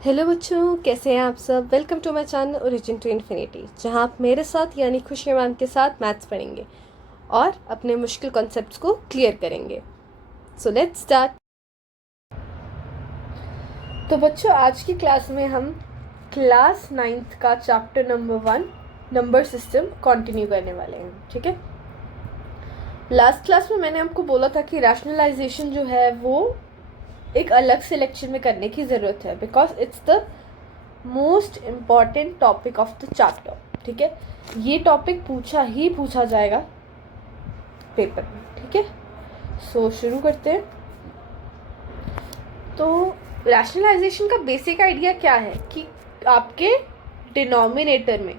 Hello बच्चों, कैसे हैं आप सब। Welcome to my channel origin to infinity, जहां आप मेरे साथ यानी खुशी मैम के साथ मैथ्स पढ़ेंगे और अपने मुश्किल कॉन्सेप्ट्स को क्लियर करेंगे। So let's start. तो बच्चों, आज की क्लास में हम क्लास 9th का chapter number 1 number system continue करने वाले हैं। ठीक है, लास्ट क्लास में मैंने आपको बोला था कि रैशनलाइजेशन जो है वो एक अलग से लेक्चर में करने की ज़रूरत है, because it's the most important topic of the chapter. ठीक है, ये टॉपिक पूछा जाएगा पेपर में। ठीक है, सो शुरू करते हैं। तो रैशनलाइजेशन का बेसिक आइडिया क्या है कि आपके डिनोमिनेटर में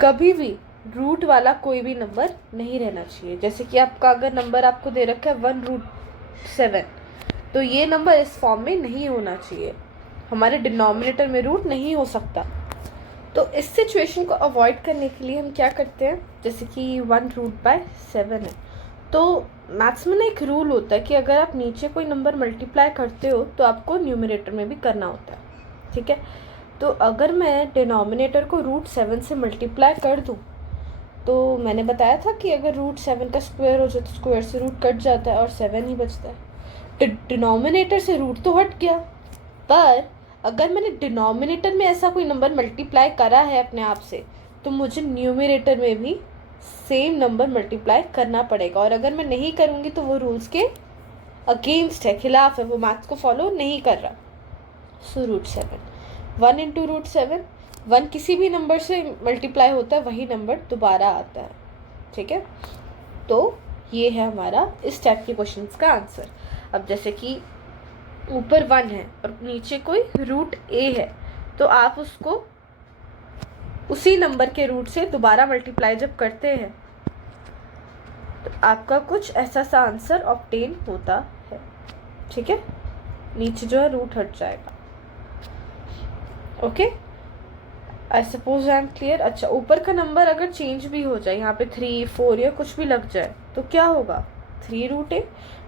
कभी भी रूट वाला कोई भी नंबर नहीं रहना चाहिए। जैसे कि आपका अगर नंबर आपको दे रखा है 1√7, तो ये नंबर इस फॉर्म में नहीं होना चाहिए। हमारे डिनोमिनेटर में रूट नहीं हो सकता। तो इस सिचुएशन को अवॉइड करने के लिए हम क्या करते हैं, जैसे कि 1√7 है, तो मैथ्स में ना एक रूल होता है कि अगर आप नीचे कोई नंबर मल्टीप्लाई करते हो तो आपको न्यूमरेटर में भी करना होता है। ठीक है, तो अगर मैं डिनोमिनेटर को √7 से मल्टीप्लाई कर दूँ, तो मैंने बताया था कि अगर √7 का स्क्वायर हो जाए तो स्क्वायर से रूट कट जाता है और 7 ही बचता है। डिनोमिनेटर से रूट तो हट गया, पर अगर मैंने डिनोमिनेटर में ऐसा कोई नंबर मल्टीप्लाई करा है अपने आप से, तो मुझे न्यूमरेटर में भी सेम नंबर मल्टीप्लाई करना पड़ेगा। और अगर मैं नहीं करूँगी तो वो रूल्स के अगेंस्ट है, खिलाफ है, वो मैथ्स को फॉलो नहीं कर रहा। सो √7, 1 इंटू √7, 1 किसी भी नंबर से मल्टीप्लाई होता है, वही नंबर दोबारा आता है। ठीक है, तो ये है हमारा इस टाइप के क्वेश्चंस का आंसर। अब जैसे कि ऊपर 1 है और नीचे कोई √a है, तो आप उसको उसी नंबर के रूट से दोबारा मल्टीप्लाई जब करते हैं तो आपका कुछ ऐसा सा आंसर ऑब्टेन होता है। ठीक है, नीचे जो है रूट हट जाएगा। Okay, I suppose I am clear. अच्छा, ऊपर का नंबर अगर चेंज भी हो जाए, यहाँ पे 3, 4 या कुछ भी लग जाए, तो क्या होगा, 3√a।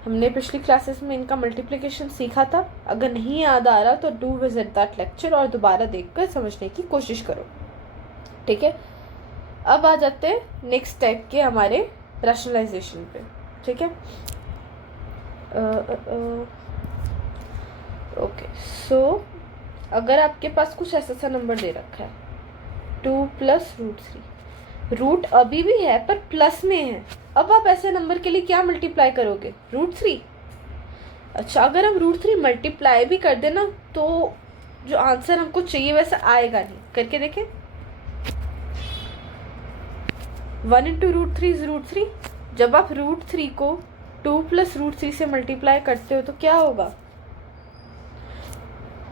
हमने पिछली क्लासेस में इनका मल्टीप्लिकेशन सीखा था। अगर नहीं याद आ रहा तो डू विजिट दैट लेक्चर और दोबारा देखकर समझने की कोशिश करो। ठीक है, अब आ जाते हैं नेक्स्ट टाइप के हमारे रैशनलाइजेशन पे। ठीक है, ओके, सो अगर आपके पास कुछ ऐसा सा नंबर दे रखा है 2 + √3, रूट अभी भी है पर प्लस में है। अब आप ऐसे नंबर के लिए क्या मल्टीप्लाई करोगे, √3। अच्छा, अगर हम √3 मल्टीप्लाई भी कर देना तो जो आंसर हमको चाहिए वैसा आएगा नहीं। करके देखें, 1 इंटू √3 इज √3। जब आप √3 को 2 + √3 से मल्टीप्लाई करते हो तो क्या होगा,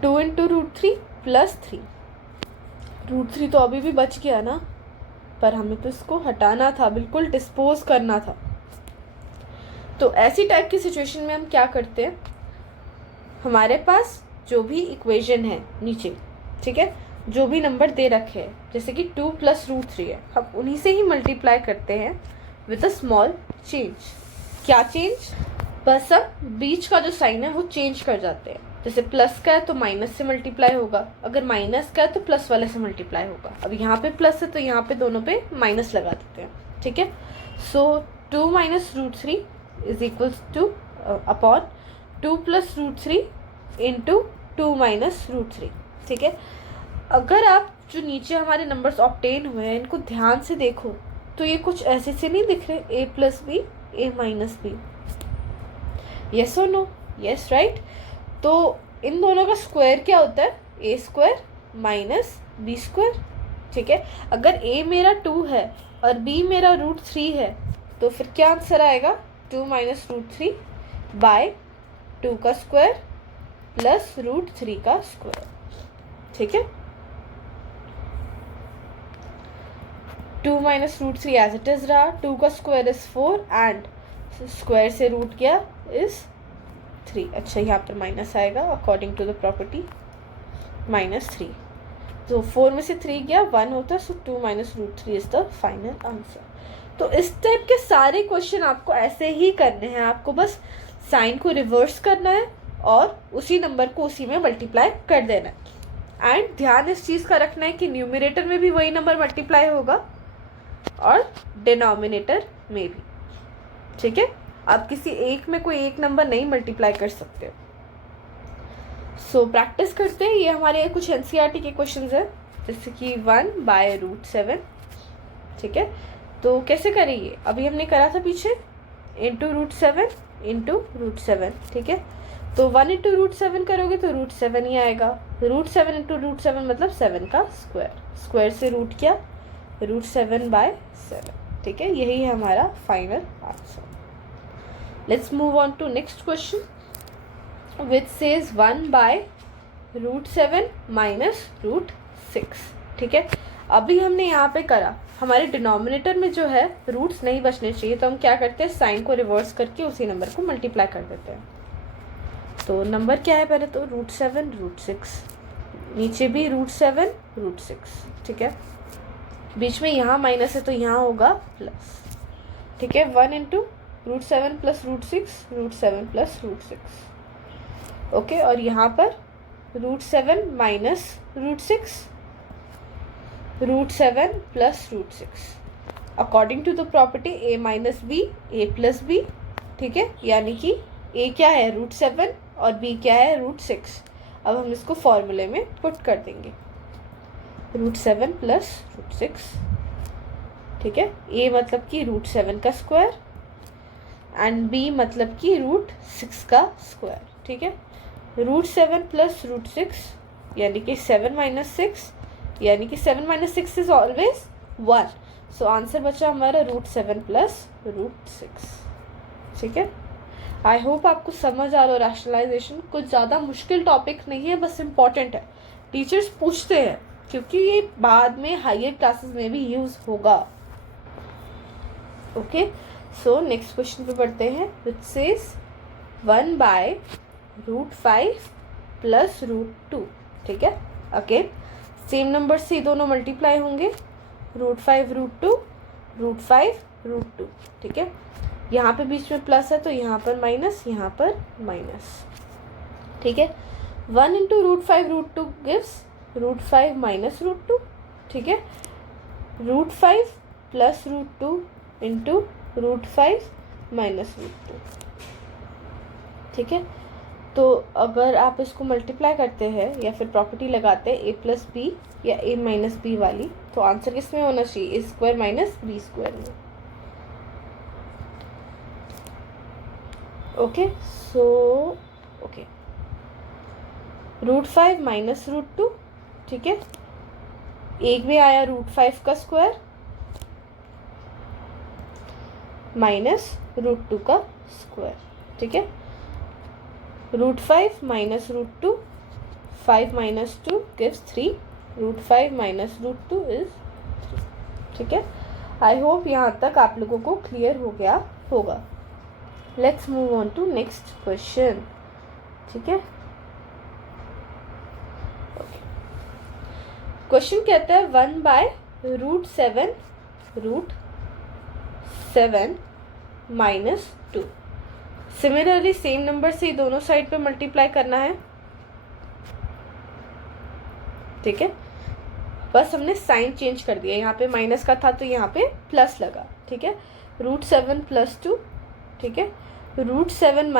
2 इंटू √3 + 3। √3 तो अभी भी बच गया ना, पर हमें तो इसको हटाना था, बिल्कुल डिस्पोज करना था। तो ऐसी टाइप की सिचुएशन में हम क्या करते हैं, हमारे पास जो भी इक्वेशन है नीचे, ठीक है, जो भी नंबर दे रखे हैं, जैसे कि 2 + √3 है, हम उन्हीं से ही मल्टीप्लाई करते हैं विद अ स्मॉल चेंज। क्या चेंज, बस हम बीच का जो साइन है वो चेंज कर जाते हैं। जैसे प्लस का है तो माइनस से मल्टीप्लाई होगा, अगर माइनस का है तो प्लस वाले से मल्टीप्लाई होगा। अब यहाँ पे प्लस है तो यहाँ पे दोनों पे माइनस लगा देते हैं। ठीक है, सो 2 - √3 is equals two upon 2 + √3 into 2 - √3। ठीक है, अगर आप जो नीचे हमारे नंबर्स ऑब्टेन हुए हैं इनको ध्यान से देखो तो ये कुछ ऐसे से नहीं दिख रहे, a + b, a - b। Yes और नो, यस राइट। तो इन दोनों का स्क्वायर क्या होता है, a² - b²। ठीक है, अगर a मेरा 2 है और b मेरा √3 है तो फिर क्या आंसर आएगा, 2 - √3 बाय 2 का स्क्वायर प्लस √3 का स्क्वायर। ठीक है, 2 - √3 एज इट इज रहा, 2 का स्क्वायर इज 4 एंड स्क्वायर से रूट क्या इज 3। अच्छा, यहाँ पर माइनस आएगा अकॉर्डिंग टू द प्रॉपर्टी, -3। तो 4 में से 3 गया, 1 होता है, सो 2 - √3 इज द फाइनल आंसर। तो इस टाइप के सारे क्वेश्चन आपको ऐसे ही करने हैं, आपको बस साइन को रिवर्स करना है और उसी नंबर को उसी में मल्टीप्लाई कर देना है। एंड ध्यान इस चीज़ का रखना है कि न्यूमरेटर में भी वही नंबर मल्टीप्लाई होगा और डिनोमिनेटर में भी, ठीक है। आप किसी एक में कोई एक नंबर नहीं मल्टीप्लाई कर सकते। सो प्रैक्टिस करते हैं। ये हमारे कुछ एनसीईआरटी के क्वेश्चंस हैं, जैसे कि 1/√7, ठीक है। तो कैसे करेंगे, अभी हमने करा था पीछे, *√7 *√7, ठीक है। तो 1 × √7 करोगे तो √7 ही आएगा। √7 × √7 मतलब 7 का स्क्वायर, स्क्वायर से रूट किया, √7/7, ठीक है। यही है हमारा final answer. Let's move on to next question which says 1/√7 -√6, ठीक है। अभी हमने यहाँ पे करा, हमारे डिनोमिनेटर में जो है रूट्स नहीं बचने चाहिए, तो हम क्या करते हैं, साइन को रिवर्स करके उसी नंबर को मल्टीप्लाई कर देते हैं। तो नंबर क्या है, पहले तो √7 √6, नीचे भी √7 √6, ठीक है। बीच में यहाँ माइनस है तो यहाँ होगा प्लस, ठीक है। 1 × √7 + √6, √7 + √6, ओके। और यहाँ पर √7 - √6, √7 + √6, according to the property a - b a + b, ठीक है। यानी कि a क्या है √7 और b क्या है √6। अब हम इसको फॉर्मूले में पुट कर देंगे, √7 + √6, ठीक है। a मतलब कि √7 का स्क्वायर एंड b मतलब कि √6 का स्क्वायर, ठीक है। √7 + √6 यानी कि 7 - 6, यानी कि 7 - 6 इज ऑलवेज 1। सो आंसर बचा हमारा √7 + √6, ठीक है। आई होप आपको समझ आ रहा हो। रैशनलाइजेशन कुछ ज़्यादा मुश्किल टॉपिक नहीं है, बस इम्पॉर्टेंट है। टीचर्स पूछते हैं क्योंकि ये बाद में हायर क्लासेस में भी यूज़ होगा, ओके। सो नेक्स्ट क्वेश्चन पे पढ़ते हैं, विच सेज 1/√5 + √2, ठीक है। अगेन सेम नंबर से दोनों मल्टीप्लाई होंगे, √5 √2, √5 √2, ठीक है। यहाँ पे बीच में प्लस है तो यहाँ पर माइनस, यहाँ पर माइनस, ठीक है। 1 × √5 √2 गिव्स √5 - √2, ठीक है। √5 + √2 × √5 - √2, ठीक है। तो अगर आप इसको मल्टीप्लाई करते हैं या फिर प्रॉपर्टी लगाते हैं a + b या a - b वाली, तो आंसर किस में होना चाहिए, a² - b² में, ओके। सो ओके, √5 - √2, ठीक है। एक में आया √5 का स्क्वायर माइनस √2 का स्क्वायर, ठीक है। √5 - √2, 5 - 2 gives 3, √5 - √2 is 3, ठीक है। आई होप यहाँ तक आप लोगों को क्लियर हो गया होगा। Let's move on to next question, ठीक है। क्वेश्चन कहता है 1/√7 √7 -2। सिमिलरली सेम नंबर से दोनों साइड पे मल्टीप्लाई करना है, ठीक है। बस हमने साइन चेंज कर दिया, यहाँ पे माइनस का था तो यहाँ पे प्लस लगा, ठीक है। √7 + 2, ठीक है। √7 -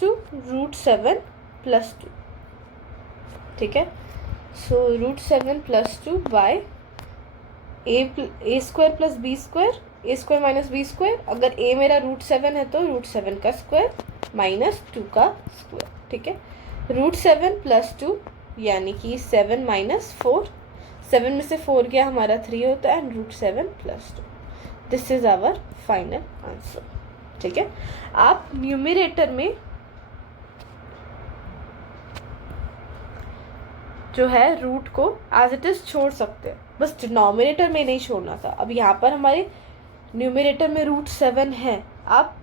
2 √7 + 2, ठीक है। सो √7 + 2 bye a² + b², a² - b²। अगर a मेरा √7 है तो √7 का स्क्वायर -2 का स्क्वायर, ठीक है। √7 + 2 यानी कि 7 - 4, 7 में से 4 गया हमारा 3 होता है, and √7 + 2। This is our final answer, ठीक है। आप न्यूमरेटर में जो है रूट को एज इट इज छोड़ सकते हैं, बस डिनोमिनेटर में नहीं छोड़ना था। अब यहाँ पर हमारे न्यूमरेटर में √7 है, आप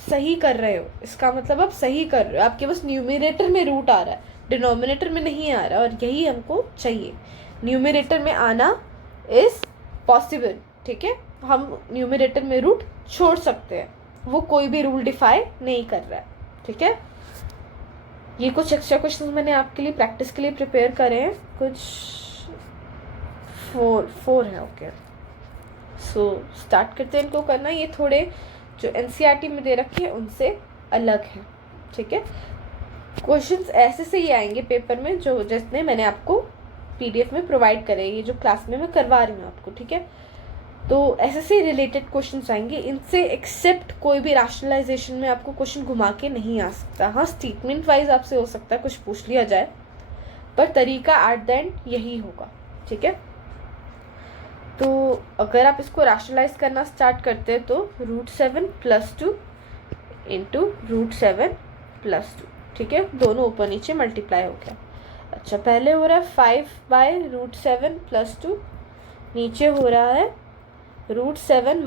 सही कर रहे हो, इसका मतलब आप सही कर रहे हो, आपके बस न्यूमरेटर में रूट आ रहा है, डिनोमिनेटर में नहीं आ रहा, और यही हमको चाहिए। न्यूमरेटर में आना इज पॉसिबल, ठीक है। हम न्यूमरेटर में रूट छोड़ सकते हैं, वो कोई भी रूल डिफाई नहीं कर रहा है, ठीक है। ये कुछ एक्स्ट्रा क्वेश्चन मैंने आपके लिए प्रैक्टिस के लिए प्रिपेयर करे हैं, कुछ 4 है। ओके, सो स्टार्ट करते हैं इनको करना। ये थोड़े जो एनसीईआरटी में दे रखे हैं उनसे अलग है, ठीक है। क्वेश्चंस ऐसे से ही आएंगे पेपर में, जो जितने मैंने आपको पीडीएफ में प्रोवाइड करे, ये जो क्लास में मैं करवा रही हूँ आपको, ठीक है। तो ऐसे से रिलेटेड क्वेश्चंस आएंगे इनसे, एक्सेप्ट कोई भी रैशनलाइजेशन में आपको क्वेश्चन घुमा के नहीं आ सकता। हाँ, स्टेटमेंट वाइज आपसे हो सकता है कुछ पूछ लिया जाए, पर तरीका एट द एंड यही होगा, ठीक है। तो अगर आप इसको रैशनलाइज करना स्टार्ट करते हैं तो √7 + 2 इंटू √7 + 2, ठीक है, दोनों ऊपर नीचे मल्टीप्लाई हो गया। अच्छा, पहले हो रहा है 5/√7 + 2, नीचे हो रहा है √7 -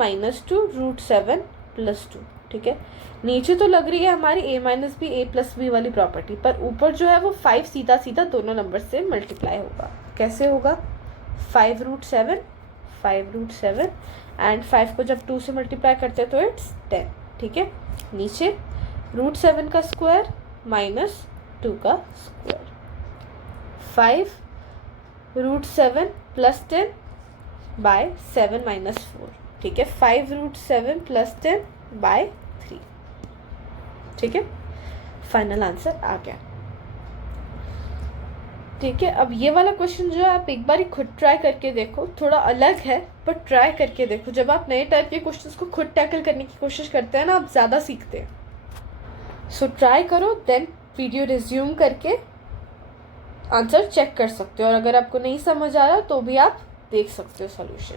2 √7 + 2, ठीक है। नीचे तो लग रही है हमारी a - b a + b वाली प्रॉपर्टी, पर ऊपर जो है वो 5 सीधा सीधा दोनों नंबर से मल्टीप्लाई होगा। कैसे होगा? 5√7 5√7 एंड 5 को जब 2 से मल्टीप्लाई करते हैं तो इट्स 10, ठीक है। नीचे √7 का स्क्वायर माइनस 2 का स्क्वायर, 5√7 + 10 बाय 7 - 4, ठीक है। 5√7 + 10 बाय 3, ठीक है। फाइनल आंसर आ गया, ठीक है। अब ये वाला क्वेश्चन जो है आप एक बार खुद ट्राई करके देखो, थोड़ा अलग है पर ट्राई करके देखो। जब आप नए टाइप के क्वेश्चंस को खुद टैकल करने की कोशिश करते हैं ना, आप ज़्यादा सीखते हैं। सो ट्राई करो, देन वीडियो रिज्यूम करके आंसर चेक कर सकते हो, और अगर आपको नहीं समझ आ रहा तो भी आप देख सकते हो सॉल्यूशन,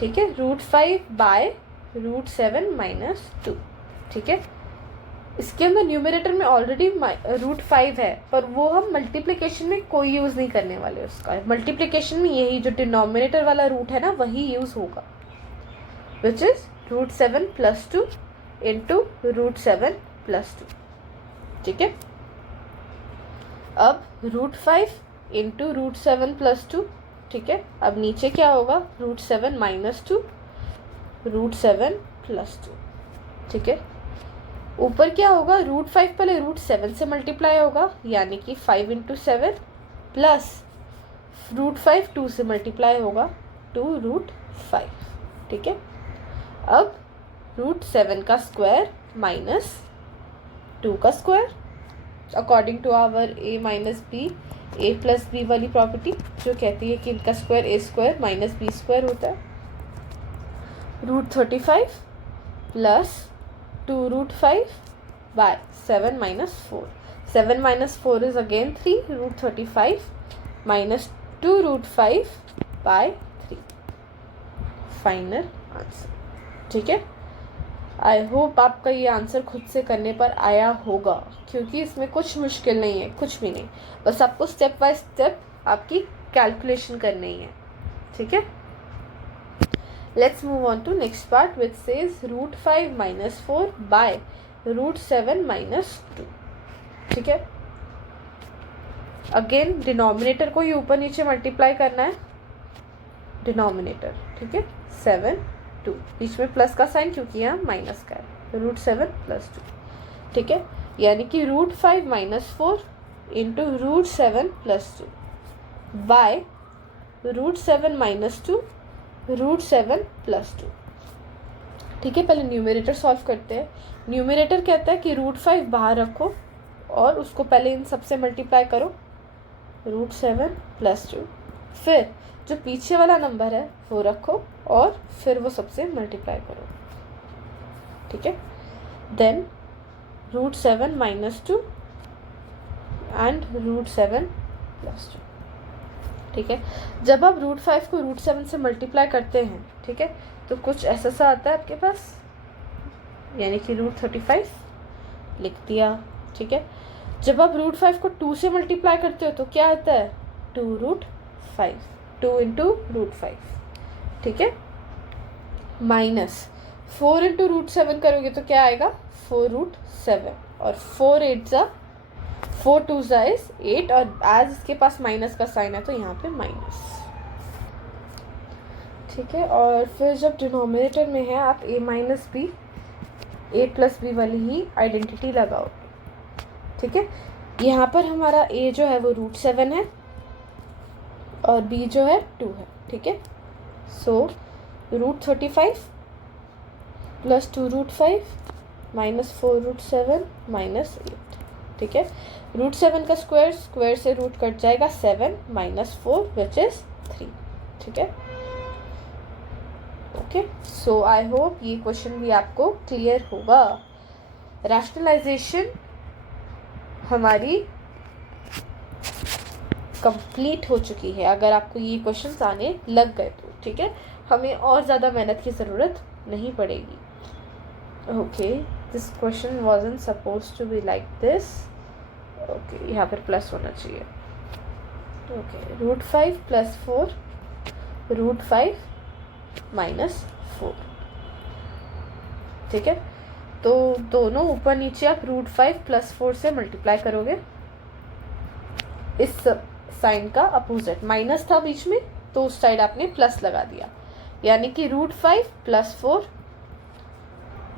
ठीक है। √5/√7 - 2, ठीक है। इसके अंदर न्यूमरेटर में ऑलरेडी √5 है, पर वो हम मल्टीप्लिकेशन में कोई यूज़ नहीं करने वाले उसका। मल्टीप्लिकेशन में यही जो डिनोमिनेटर वाला रूट है ना, वही यूज़ होगा, विच इज़ √7 + 2 इंटू √7 + 2, ठीक है। अब √5 इंटू √7 + 2, ठीक है। अब नीचे क्या होगा? √7 - 2 √7 + 2, ठीक है। ऊपर क्या होगा? √5 पहले √7 से मल्टीप्लाई होगा, यानी कि 5 × 7 प्लस √5 2 से मल्टीप्लाई होगा 2√5, ठीक है। अब √7 का स्क्वायर माइनस 2 का square, according to our a - b a + b वाली प्रॉपर्टी, जो कहती है कि इनका स्क्वायर a² - b² होता है। √35 plus 2√5 by 7 - 4, 7 - 4 is again 3, √35 minus 2√5 by 3, final answer, ठीक है। आई होप आपका ये आंसर खुद से करने पर आया होगा, क्योंकि इसमें कुछ मुश्किल नहीं है, कुछ भी नहीं, बस आपको स्टेप बाय स्टेप आपकी कैलकुलेशन करनी है, ठीक है। Let's move on to next part which says √5 - 4 by √7 - 2, ठीक है। अगेन डिनोमिनेटर को ही ऊपर नीचे मल्टीप्लाई करना है, डिनोमिनेटर, ठीक है। 7 2, बीच में प्लस का साइन क्योंकि यहाँ माइनस का है, √7 + 2, ठीक है। यानी कि √5 - 4 इंटू √7 + 2 बाय √7 - 2 √7 + 2, ठीक है। पहले न्यूमरेटर सॉल्व करते हैं। न्यूमरेटर कहता है कि √5 बाहर रखो और उसको पहले इन सबसे मल्टीप्लाई करो, √7 + 2, फिर जो पीछे वाला नंबर है वो रखो और फिर वो सबसे मल्टीप्लाई करो, ठीक है। देन √7 - 2 एंड √7 + 2, ठीक है। जब आप √5 को √7 से मल्टीप्लाई करते हैं, ठीक है, तो कुछ ऐसा सा आता है आपके पास, यानी कि √35 लिख दिया, ठीक है। जब आप √5 को 2 से मल्टीप्लाई करते हो तो क्या आता है? 2√5, 2 × √5, ठीक है, माइनस 4 × √7 करोगे तो क्या आएगा? 4√7, और 4 8 ज़ा 4 2 ज़ा इज 8, और आज इसके पास माइनस का साइन है तो यहाँ पे माइनस, ठीक है। और फिर जब डिनोमिनेटर में है आप a - b a + b वाली ही आइडेंटिटी लगाओ, ठीक है। यहाँ पर हमारा a जो है वो √7 है और b जो है 2 है, ठीक है। सो √35 प्लस 2√5 माइनस 4√7 माइनस 8, ठीक है। √7 का स्क्वायर, स्क्वायर से रूट कट जाएगा 7 माइनस 4 विच इज 3, ठीक है। ओके, सो आई होप ये क्वेश्चन भी आपको क्लियर होगा। रैशनलाइजेशन हमारी कंप्लीट हो चुकी है अगर आपको ये क्वेश्चंस आने लग गए तो, ठीक है। हमें और ज़्यादा मेहनत की ज़रूरत नहीं पड़ेगी। Okay, this question wasn't supposed to be like this. Okay, यहाँ पर प्लस होना चाहिए। ओके, √5 प्लस 4 √5 माइनस 4, ठीक है। तो दोनों ऊपर नीचे आप √5 प्लस 4 से मल्टीप्लाई करोगे। इस साइन का अपोजिट माइनस था बीच में, तो उस साइड आपने प्लस लगा दिया, यानी कि √5 plus 4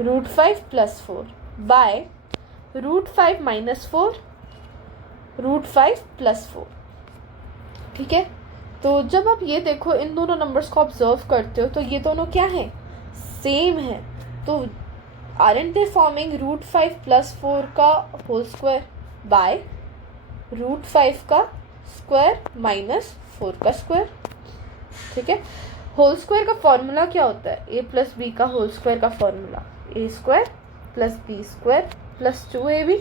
√5 plus 4 by √5 minus 4 √5 plus 4, ठीक है। तो जब आप ये देखो, इन दोनों नंबर्स को ऑब्जर्व करते हो तो ये दोनों क्या है, सेम है। तो आरंट दे फॉर्मिंग √5 प्लस 4 का होल स्क्वायर बाय √5 का स्क्वायर माइनस 4 का स्क्वायर, ठीक है। होल स्क्वायर का फॉर्मूला क्या होता है, a प्लस बी का होल स्क्वायर का formula a² plus b² plus 2ab,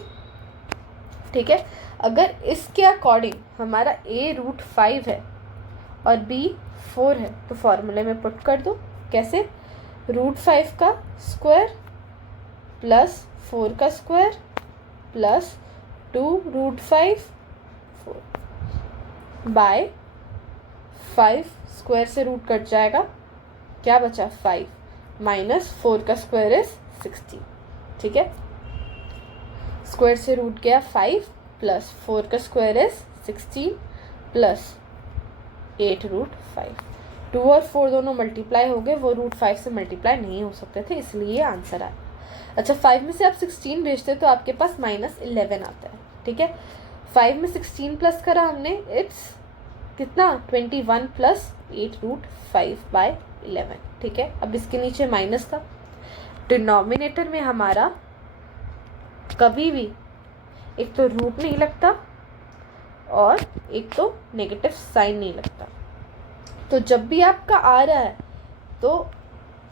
ठीक है। अगर इसके अकॉर्डिंग हमारा a √5 है और b 4 है तो फॉर्मूले में पुट कर दो। कैसे, √5 का स्क्वायर प्लस 4 का स्क्वायर प्लस 2√5 4 बाय 5, स्क्वायर से रूट कट जाएगा, क्या बचा 5 माइनस 4 का स्क्वायर इज 16, ठीक है। स्क्वायर से रूट गया 5 प्लस 4 का स्क्वायर इज 16 प्लस 8√5। 2 और 4 दोनों मल्टीप्लाई हो गए, वो √5 से मल्टीप्लाई नहीं हो सकते थे, इसलिए आंसर आया। अच्छा, 5 में से आप 16 भेजते तो आपके पास -11 आता है, ठीक है। 5 में 16 प्लस करा हमने, इट्स कितना 21 प्लस 8√5/11, ठीक है। अब इसके नीचे माइनस था, डिनोमिनेटर में हमारा कभी भी एक तो रूट नहीं लगता और एक तो नेगेटिव साइन नहीं लगता। तो जब भी आपका आ रहा है तो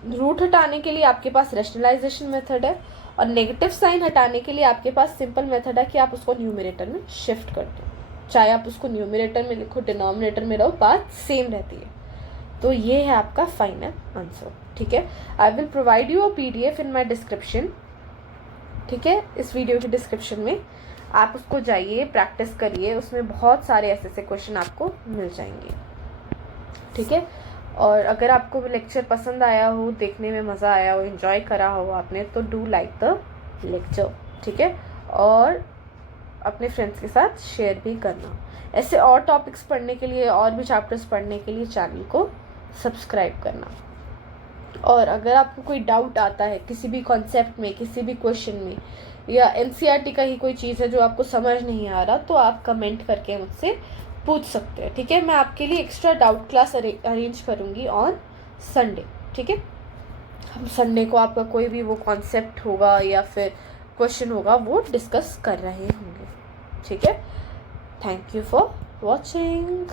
रूट हटाने के लिए आपके पास रैशनलाइजेशन मेथड है और नेगेटिव साइन हटाने के लिए आपके पास सिंपल मेथड है कि आप उसको न्यूमरेटर में शिफ्ट कर दो। चाहे आप उसको न्यूमरेटर में लिखो, डिनोमिनेटर में रहो, बात सेम रहती है। तो ये है आपका फाइनल आंसर, ठीक है। I will provide you a PDF in my description, ठीक है। इस वीडियो के डिस्क्रिप्शन में आप उसको जाइए, प्रैक्टिस करिए, उसमें बहुत सारे ऐसे क्वेश्चन आपको मिल जाएंगे, ठीक है। और अगर आपको लेक्चर पसंद आया हो, देखने में मज़ा आया हो, एंजॉय करा हो आपने, तो डू लाइक द लेक्चर, ठीक है। और अपने फ्रेंड्स के साथ शेयर भी करना। ऐसे और टॉपिक्स पढ़ने के लिए, और भी चैप्टर्स पढ़ने के लिए चैनल को सब्सक्राइब करना। और अगर आपको कोई डाउट आता है किसी भी कॉन्सेप्ट में, किसी भी क्वेश्चन में, या NCERT का ही कोई चीज़ है जो आपको समझ नहीं आ रहा, तो आप कमेंट करके मुझसे पूछ सकते हैं, ठीक है। मैं आपके लिए एक्स्ट्रा डाउट क्लास अरेंज करूँगी ऑन संडे, ठीक है। हम संडे को आपका कोई भी वो कॉन्सेप्ट होगा या फिर क्वेश्चन होगा वो डिस्कस कर रहे होंगे, ठीक है। Thank you for watching.